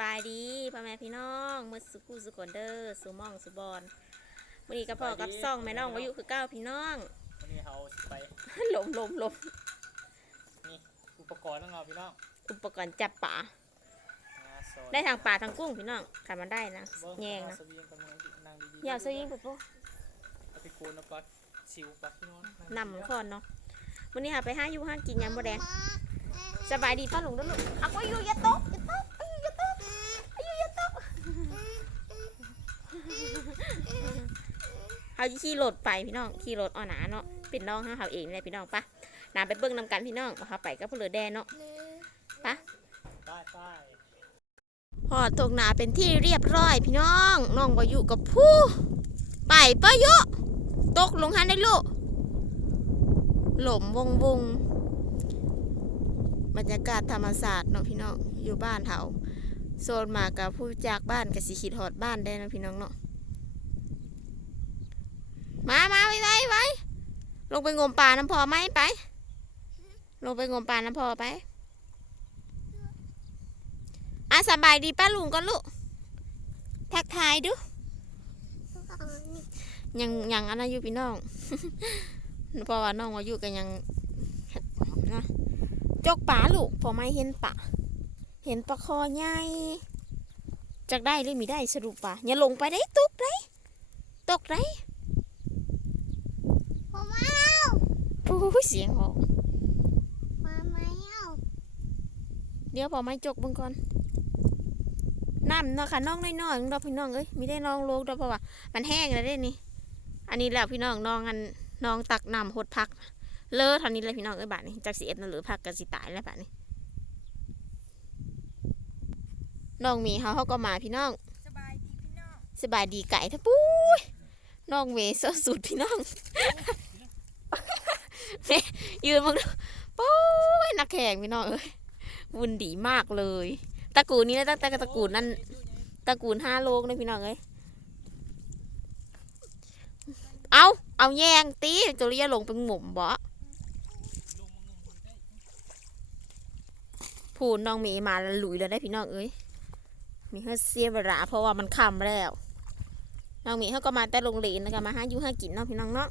บายดีพ่อแม่พี่น้องมือสุกูสุกนเดอร์สุมองสุบอลวันนี้กับพ่อกับซ่องแม่น้องวายุคือเก้าพี่น้องวันนี้เขาสิไปลมลมลมนี่อุปกรณ์ของเราพี่น้องอุปกรณ์จับป่ามาสอนได้ทางป่าทางกุ้งพี่น้องขันมันได้นะเบิ่แยงนะเอาเสบียงกำลังนั่งดีๆอย่าเสื้อยิงไปปุ๊เอาไปโกนเอาปลักสิวปลักพี่น้องนำมันคอนเนาะวันนี้หาไปห้าอยูห้ากินยำบะแดงสบายดีป้าหลงด้วยลูกเอาก็อยู่อย่าตกอย่าตก เขาขี่รถไปพี่น้องขี่รถอ่อนหนาเนาะเป็นน้องเขาเขาเองเลยพี่น้องปะน้ำไปเบิ้งนำกันพี่น้องเขาไปก็เพลือแดเนาะป้ายป้ายพอตกหนาเป็นที่เรียบร้อยพี่น้องน้องวายุกับผู้ไปปะยุตกลงหันได้ลูกหล่มวงวงบรรยากาศธรรมศาสตร์เนาะพี่น้องอยู่บ้านเถาโซนมากับผู้จากบ้านกับสีขีดหอดบ้านได้นะพี่น้องเนาะ มามาไว้ไว้ไว้ลงไปงมปลาน้ำพอไหมไป ลงไปงมปลาน้ำพอไปอะสบายดีป้าลุงก็ลูก ทักทายดูยังยังอันนั้นอยู่พี่น้องเพราะว่าน้องอายุกันยังนะจกป่าลูกพอไม่เห็นปะเห็นปลาคอใหญ่จากได้หรือไม่ได้สรุปป่ะอย่าลงไปได้ตกได้ตกได้ ผมเอา โอ้ยเสียงหอกมาไม่เอาเดี๋ยวพอไม่จกเบึงก่อนน้ำเนาะค่ะน้องน้อยๆของเราพี่น้องเอ้ยไม่ได้น้องโลกเราเพราะว่า มันแห้งแล้วเด้นี่ อันนี้แหละพี่น้องน้องอันน้องตักน้ำหดพัก เลอะเท่านี้เลยพี่น้องเอ้ยบาทนี้จากสิเอ็ดนะหรือพักกันสิตายแล้วบาทนี้น้องหมีเขาเขาก็มาพี่น้อง สบายดีพี่น้องสบายดีไก่ทั้งปุ้ยน้องเมย์เสื้อสุดพี่น้อง เมย์ยืนมึงปุ้ยนักแข่งพี่น้องเอ้ยวุ่นดีมากเลยตระกูลนี้นะตั้งแต่ตระกูลนั้นตระกูลห้าโลกเลยพี่น้องเอ้ยเอาเอาแยงตีตัวเรียลงเป็นหมุมบ่พูนน้องเมย์มาแล้วหลุยเลยได้พี่น้องเอ้ยมีเฮาเสียเวลาเพราะว่ามันค่ำแล้วน้องหมีเขาก็มาแต่โรงเรียนแล้วก็มาหาอยู่หากินเนาะพี่น้องเนาะ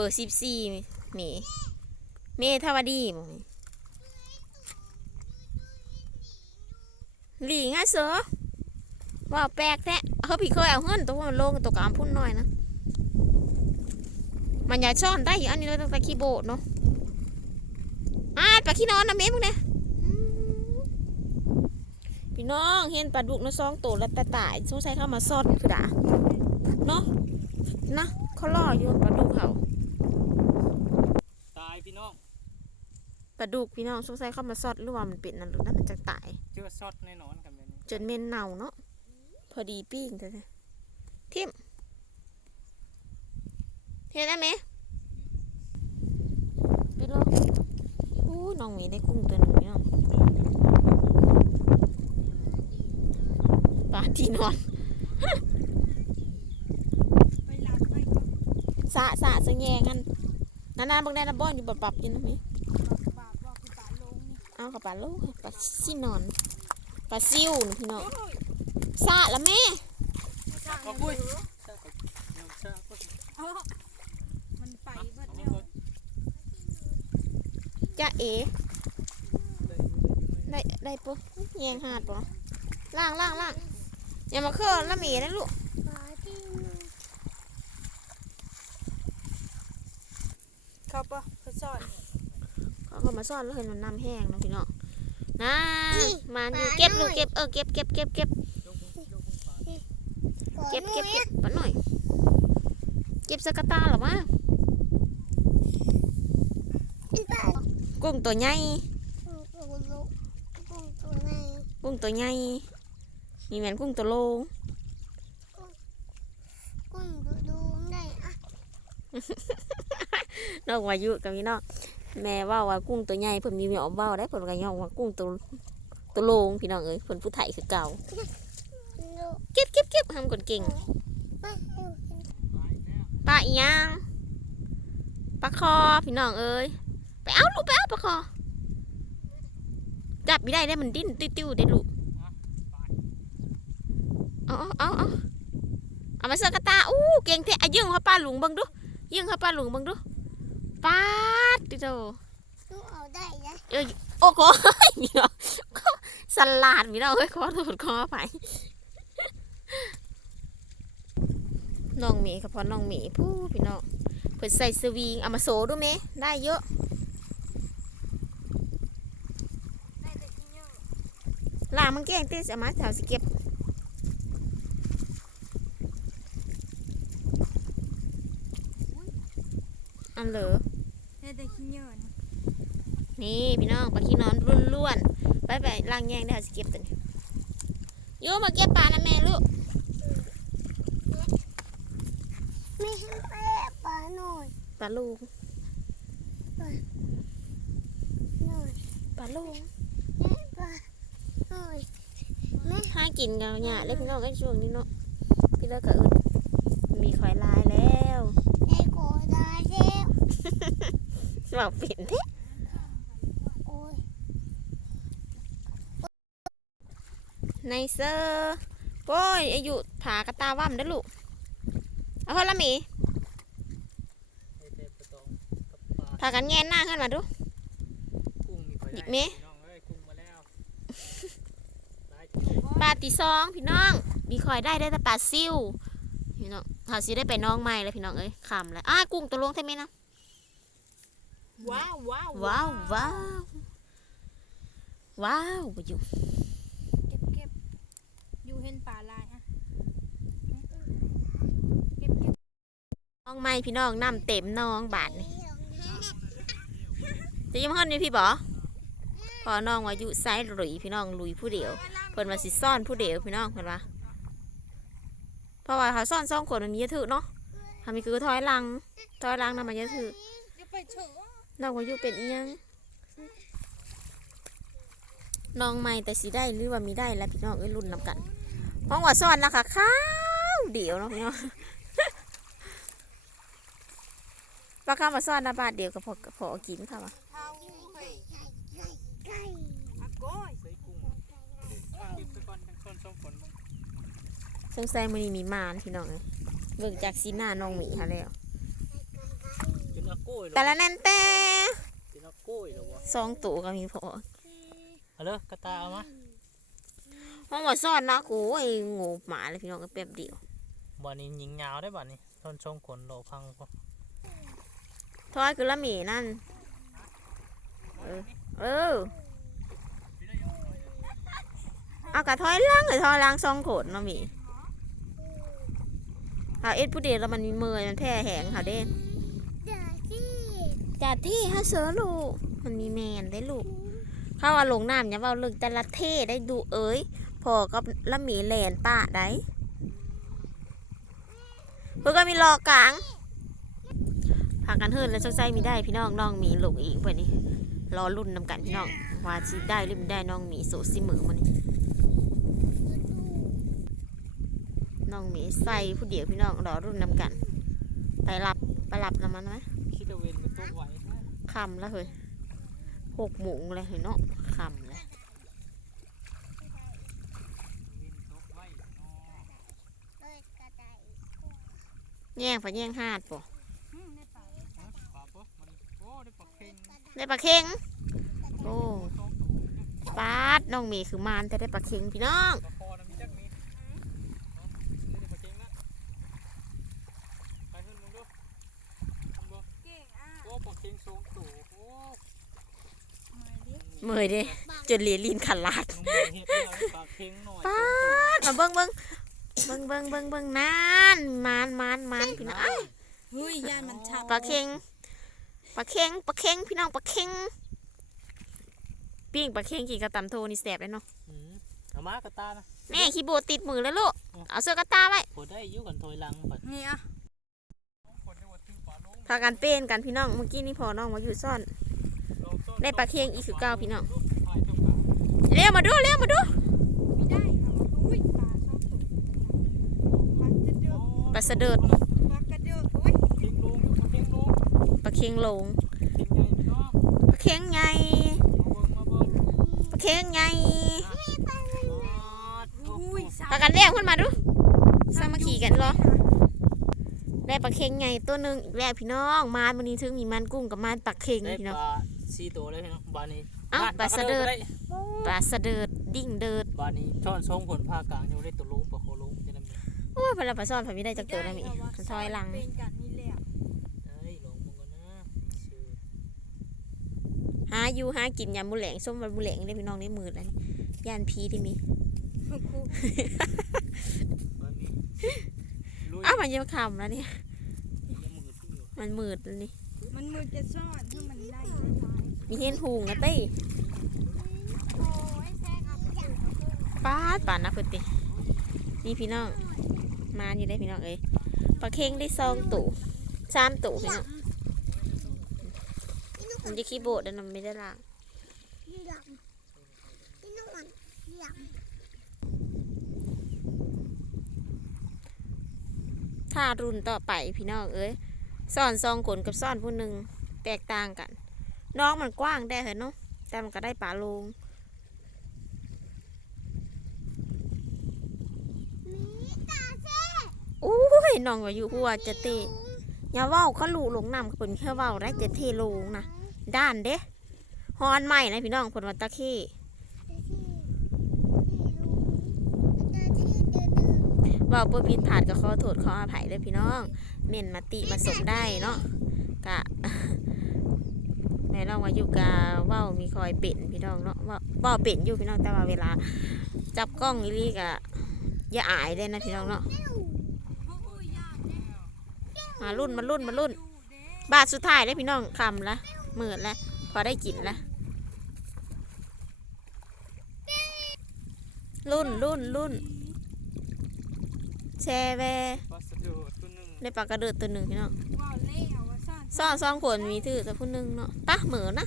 เบอร์สิบสี่หมีเมทาวดีหมหลีง่ะเสือว่าแปลกแท้เขาพี่เคยเอาเงินตัวมันลงตัวกามพุ่นหน่อยนะ มันอย่าช่อนได้อยู่อันนี้เราต้องตะขี้โบดเนาะอ่าปลาขี้นอนนะเมมึงเนี่ยพี่น้องเห็นปลาดุกนะซองตัวแล้วแต่ตายสงสัยเข้ามาซ่อนคือด่าเนาะนะเขาล่ออยู่ปลาดุกเขา ตายพี่น้อง ปลาดุกพี่น้องสงสัยเข้ามาซ่อนหรือว่ามันเป็นนั่นหรือนั่นมันจะตายเชื่อช็อตแน่นอนกันแบบนี้จนเมนเน่าเนาะพอดีปิ้งแต่เนี่ยทิมเทียนได้ไหมไปลองอู้น้องหมีได้กุ้งตัวหนึ่งพี่น้องปลาที่นอนไปหลับไปก่อนสะสะสะแยงกันนานๆบางได้นะบ้อนอยู่ปับๆอยินนะมั้ย บาปบอกคือปลาลงนี่ เอากับปลาโลกปลาซินอนปลาซิวนี่พี่น้องสะละแม่ขอบคุยใช่ขอบใช่ขอบเอามันไปเบิดคุแล้ยวจ้าเอได้ได้ปุ๊แยงหาดปะล่างล่างล่างอย่ามาเคลื่อนละเมีนะลูกปลาที่เขาปะเขาสอน เขาก็มาซ่อนแล้วเห็นมันน้ำแห้งเนาะพี่น้องนะมาอยู่เก็บลูกเก็บเออเก็บเก็บเก็บเก็บเก็บเก็บเก็บปะหน่อย เก็บสกตาเหรอวะเป็นปลากุ้งตัวใหญ่ตัวลูกกุ้งตัวไหนกุ้งตัวใหญ่นี่แม่นกุ้งตัวโลกุ้งดูดูได้อะน้องวายุกับพี่น้อง แม่ว่าว่ากุ้งตัวใหญ่เพิ่นมีแมวเว้าได้เพิ่นก็ย่องว่ากุ้งตัวตัวโลงพี่น้องเอ้ยเพิ่นผู้ไทยคือเก่าดูเก็บเก็บเก็บทำคนเก่งไปดูปลาอีหยังปลาคอพี่น้องเอ้ยไปเอาลูกไปเอาปลาคอจับไม่ได้ได้มันดิ้นติ้วๆได้ลูกเอาเอาเอาเอาเอามาเสือกระตาอู้เก่งแท้อะยิงเขาป้าหลุงเบังดูยิงเขาป้าหลุงเบังดูป้า ดติโตลูกเอาได้นะโอ้โหมีเนาะสลัดมีเนาะเฮ้ยขอโทษขออภัยน้องหมีกับพ่อน้องหมีผู้พี่น้องเพิ่นใส่สวิงเอามาโซดูไหมได้เยอะได้แต่ที่เยอะลามันแกล้งเต้จะมาแถวสิเก็บอันเหรอ ได้แต่ที่เยอะนะนี่พี่น้องปลาขี้นอนล้วนๆไปไปล่างแยงได้วสิเก็บตัวนี้โยมาเก็บปลานะแม่ลูกไม่ให้แม่ปลาหน่อยปลาลูกหน่อยปลาลูกแม่ปลาหน่อยหากินกันเนี่ยเล็กพี่น้องกันช่วงนี้เนาะพี่เลิกกับอึดมีคอยลายแล้ว บอกปิ่นเด้โอ้ยในเซอร์โอ้ยอายุผากระตาว่ำได้อลูกเอาพอละหมีไอ้เต็มกระตองกับปลาพากันแงนหน้าขึ้นมาดูกุ้งมีคอยหยิได้บไหมพี่น้องเอ้ยกุ้งมาแล้วได้ปลาตีซองพี่น้องมีคอยได้ได้แต่ปลาซิวพี่น้องเขาสิได้ไปน้องใหม่เลยพี่น้องเอ้ยคำเลยอ้ากุ้งตัวลงใช่ไหมนะ ว้าวว้าวว้าวว้าวว้าวบ่อยู่เก็บเก็บอยู่เห็นป่าลายอะเก็บเก็บน้องใหม่พี่น้องน้ำเต็มน้องบาทนี่จะยิ้มฮ้อนนี่พี่บอพอน้องว่าอยู่ไซส์หลุยพี่น้องลุยผู้เดียวเพิ่นมาสิซ่อนผู้เดียวพี่น้องเพิ่นว่าเพราะว่าเขาซ่อนสองคนมันมีเยอะถือเนาะทำมีคือถอยหลังถอยหลังนำมาเยอะถือจะไปเฉย น้องว่าอยู่เป็นอิหยังน้องใหม่แต่สิได้หรือว่ามีได้แล้วพี่น้องเอ้ยรุ่นนำกันห้องว่าซ่อนนะคะข้าวเดียวเนาะพี่น้องปลาข้าวมาซ่อนนะบาทเดียวก็พอพอกินค่ะวะเท้าไก่ไก่ไก่ไก่อะโก้ยใส่กุ้งสัยมื้อนี้มีมารพี่น้องเอ้ยเบิ่งจากสีหน้าน้องหมีหาแล้ว ยเหรอแต่ละนั่นแต่กินเอากล้วยเหรอวะสองตัวก็มีพอเอาเลยกระตาเอามาห้องว่าซ่อนนะกูไอ้งูหมาเลยพี่น้องก็แป๊บเดียวบ่อนี้ยิงยาวได้บ่อนี้ต้นชงขนโลพังพอทอยคือละหมีนั่น เออเออเอากระทอยล่างหรือทอยล่างซองโขนเนาะหมีเอาเอ็ดผู้เดียวแล้วมันมีเมยมันแพร่แหงเขาเด้เดี๋ยวที่ จ่าที่ฮะเสือลูก มันมีแมนได้ลูก เข้าว่าลงน้ำอย่าว่าเลึกแต่ละเท่ได้ดูเอ้ยพอกับละหมีแลนป้าได้เพื่อก็มีรอกลางพากันเฮินแล้วสงสัยมีได้พี่น้องน้องมีหลงอีกเพื่อนี่รอรุ่นนำกันพี่น้องว่าสิได้หรือไม่ได้น้องมีโสสิมือมันน้องมีใส่ผู้เดียวพี่น้องรอรุ่นนำกัน ไปรับไปรับนำมันไหม คำแล้วเฮ้ยหกโมุงเลยเฮ้ยเนาะคำเลยเวนตกไว้เนาะเลยกระต่ายแย่งฝาแย่งหาดป่อืมในป่าฮะปลาปุ๊บมันโอ้ได้ปลาเค็งโอ้ปาดน้องมีคือมานแต่ได้ปลาเค็งพี่น้อง ปลาคอนะมีจักมีเนาะได้ปลาเค็งละไปขึ้นมึงดูมึงบ่ เก่งอ่ะโอ้ปลาเค็งสองตัวโอ้มาดิเมยเด้จนเหลียลินขันลาดมึงบ่เห็ดแล้วปลาเค็งหน่อยปาดมาเบิ้งเบิ้งเบิ้งเบิ้งเบิ้งเบิ้งนานมานมานมานพี่น้องอ้ายเฮ้ยยานมันชับปลาเค็งปลาเค็งปลาเค็งพี่น้องปลาเค็งปิ้งปลาเค็งกินกับตำโทนี่แสบเลยเนาะอืมเอามากระตานะแม่ขี้โบติดมือแล้วลูกเอาเสื้อกระตาไว้ผลได้อยุ่กันถอยหลังก่อน นี่อะ คนที่ว่าถือปลาลง พากันเป็นกันพี่น้องเมื่อกี้นี่พอน้องมาอยู่ซ่อน ได้ปลาเค็งอีกคือเก้าพี่น้องเรียกมาดูเรียกมาดูไม่ได้เอาอุ้ยปลาชอบตกปลาจะเดือดปลาสะเดิดปลากระเดือดอุ้ยเค็งลงอยู่เค็งลงปลาเค็งลงเค็งใหญ่พี่น้องปลาเค็งใหญ่มาเบิ่งมาเบิ่งปลาเค้งไงอุ้ยสามพากันเรียกขึ้นมาดูสามัคคีกันเหรอ ได้ปลาเค้งไงตัวหนึ่งอีกแล้วพี่น้องมานวันนี้ถึงมีมันกุ้งกับมันปลาเค้งได้พี่ปน้องลาสี่ตัวเลยพี่น้องบานนี้เอ้าปลาสะเดิดได้ปลาสะเดิดดิ้งเดิดบานนี้ช่อนทรงผลภาคกลางยังได้ตัวลุงปลาโคลุงจะได้ไหมโอ้ยพลาปลาซ่อนผมไม่ได้จากตัวแล้วมีมันซอยหลังเป็นกันนี่แหละเอ้ยลงมึงก่อนนะชื่อหาอยู่หากินยามมุแหลงส้มวันมุแหลงเลยพี่น้องได้มือแล้วนี่ยานพีที่มีครูบานนี้ลุย อ้าวมันยังคำแล้วเนี่ยยังมือที่อยู่มันมืดแล้วนี่ มันมือจะซ่อนถ้ามันได้มีเห็นหุงนะเต้โอ้ยแซงเอาไปอยู่กับเพื่อนป้าดป่านนะเพื่อนติ นี่พี่น้อง มาอยู่ได้พี่น้องเอ้ยปลาเค้งได้ซองตู่สามตู่พี่น้องมันจะขี้โบดแล้วมันไม่ได้ล้างถ้ารุ่นต่อไปพี่น้องเอ้ยซ่อนซองขนกับซ่อนผู้หนึ่งแตกต่างกัน น้องมันกว้างได้เหรอเนาะแต่มันก็ได้ป่าโลงอู้ยน้องว่าอยู่ผู้ว่าจะเตะอย่าเว้าเขาลูลงน้ำเขาเป็นแค่เว้าได้จะเทลงนะด้านเด้ฮอนใหม่นะพี่น้องผลวันตะเข้เว่าบ่ผิดพลาดก็ขอโทษขออภัยเด้อพี่น้อง เม่นมาติมาสมได้เนาะกะแม่น้องวาอยู่กะเว้ามีคอยเป็นพี่น้องเนาะว่าเว้าเป็นอยู่พี่น้องแต่ว่าเวลา จับกล้องอีหลีกะอย่าอายเลยนะพี่น้องเนาะมารุ่นมารุ่นมารุ่น บาทสุดท้ายได้อพี่น้องคำละหมื่นละพอได้กินละรุ่นรุ่นรุ่น แชร์แวร์ปลาสะเดิดตัวหนึงได้ปลากระเดิดตัวหนึ่งพี่น้องว่าวเล่เอาว่าซ่อนซ่อนซ่องคนมีถือแต่ผู้หนึ่งเนาะปะเหมือนนะ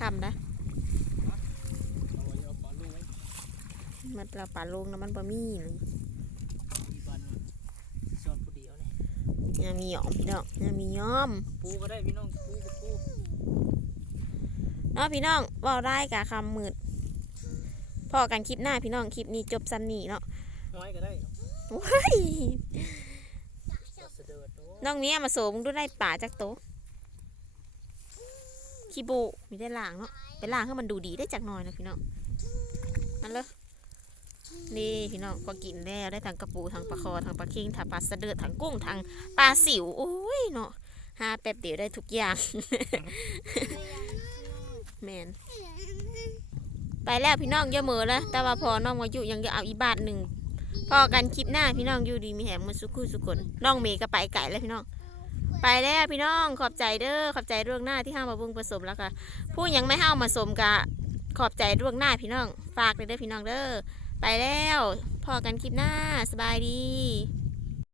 คำนะเอาไว้เอาปลาลุงมันเราป่าลงนะมันบะมี่เลยอีบันซ่อนผู้เดียวนี่ยังมีหยอมพี่น้องยังมีหยอม ปูก็ได้พี่น้องปูกับปูเนาะพี่น้องเว่าได้กะคำมืดพอกันคลิปหน้าพี่น้องคลิปนี้จบสันนี่เนาะ น้อยก็ได้ เฮ้ยปลาสะเดิดโอ้น้องเนี้ยมาโสมึงดูได้ป่าจากโตะขี้โบมีได้ล่างเนาะไปล่างให้มันดูดีได้จากหน่อยนะพี่น้องนั่นเลยนี่พี่น้องก็กินแล้วได้ทั้งกระปูทั้งปลาคอทั้งปลาเค็งทั้งปลาสะเดือดทั้งกุ้งทั้งปลาสิวโอ้ยเนาะหาแป๊บเดียวได้ทุกอย่างแมนไปแล้วพี่น้องอย่าเหมือแล้วแต่ว่าพอน้องมาอยู่ยังจะเอาอีบาทหนึ่ง พอกันคลิปหน้าพี่น้องอยู่ดีมีแหมมาสุขุสุกคนน้องเมย์ก็ไปไก่แล้วพี่น้อง ไปแล้วพี่น้องขอบใจเด้อขอบใจเรื่องหน้าที่ห้ามาบุงผสมแล้วค่ะผู้ยังไม่ห้ามาสมกะขอบใจเรื่องหน้าพี่น้อง ฝากเลยเด้อพี่น้องเด้อไปแล้วพอกันคลิปหน้าสบายดี